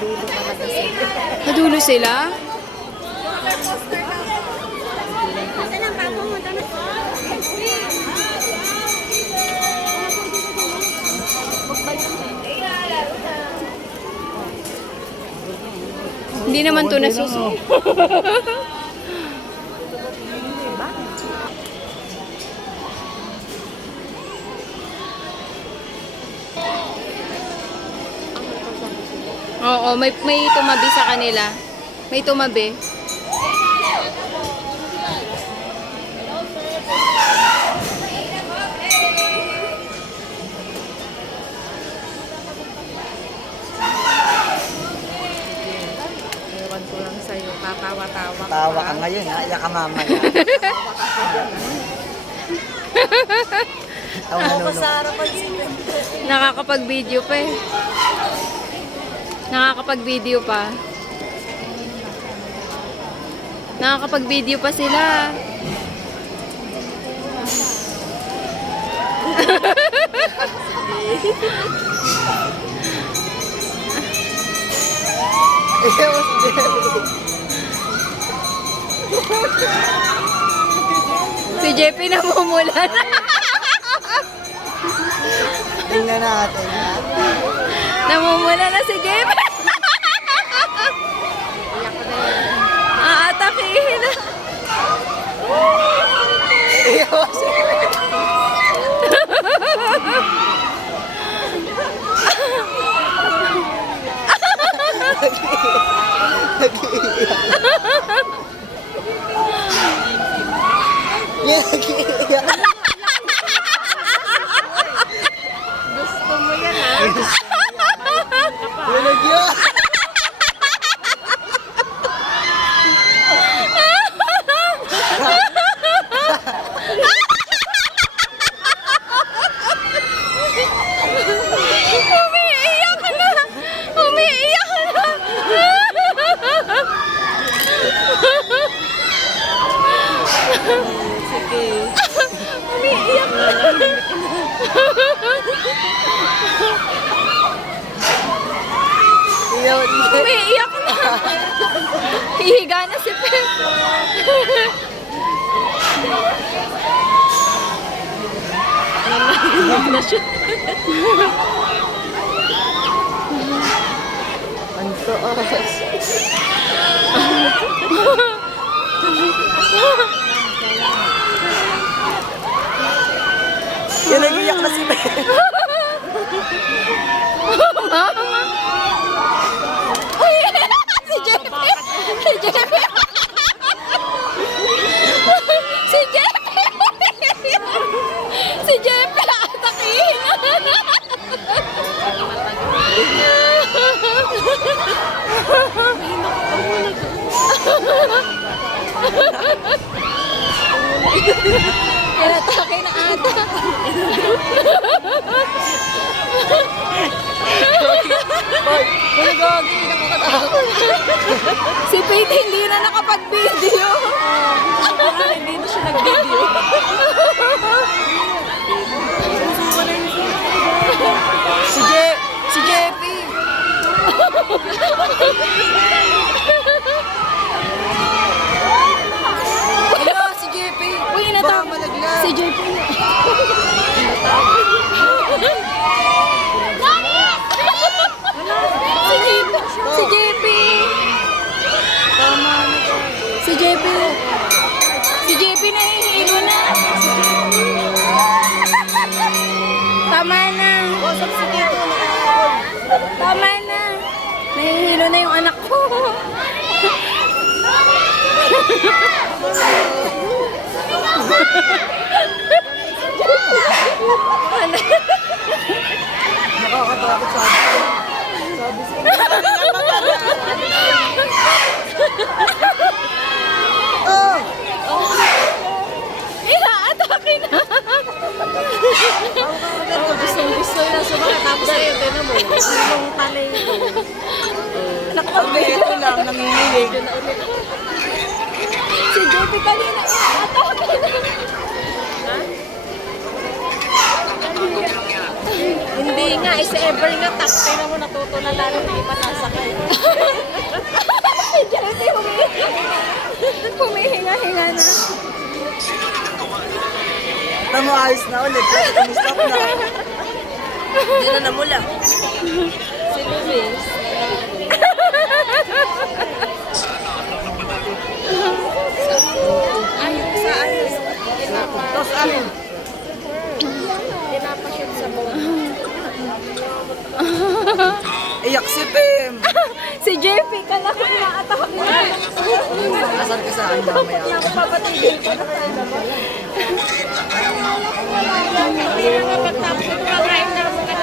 dulo talaga sila. Nadulo sila? Hindi naman to nasusunod. Oo, may tumabi sa kanila. May tumabi. Ewan ko lang sa'yo, tatawa-tawa ka. Tawa ka ngayon, ha? Iyak ka mamaya. Ako nanonood. Nakakapag-video pa eh. Nakakapag-video pa. Nakakapag-video pa sila. Si JP namumulan. Tingnan natin, ha? Namumula na si JP. Aatakihin na. Nag-iiyak. Gusto mo yan, ha? Nag-iiyak. Umiiyak na. Umiiyak na. Sige. Umiiyak na. Umiiyak na. Hihiga na si Pep. Ang taas. Yan, nag-iyak na si Beth. Uy, si JP. Si JP. Si JP. Si JP. Atakihin na. Inatake na ata. Nagagagi, nakakatakot. Si Pete hindi na nakapag-video. Hindi na siya nag-video. Si JP. Hello, si JP. Uy, Baka inatake. malaglag. Si JP. Si JP. Tama na to. Si JP. Si JP nahihilo na. Tama na. Tama na. Nahihilo na yung anak ko. Nakakatakot sabi ko. Sabi ko. Oh! Inaatake na. Gusto na sumakit. Tapos ayun, tinan mo. Yung talay ko. Nakapag-video lang, nanginginig. Si JP kanina inaatake na. Hindi Hindi nga, si Ever nga, top 10 na mo natutulala ng iba nasakay. Si Jesse humihinga-hinga na. Tamo, ayos na ulit. Stop na. Hindi na namula. Si Luis. Ayun sa ano, Tapos alin? pinapashoot sa boat. Iyak si Pim. Si JP, kala ko inaatakot na. Nasaan ka sa akin mamaya? Papatigil ko na tayo naman. Hindi na nga matapos ito kakain na ako ka.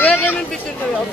Kaya ganun bitin ko yun.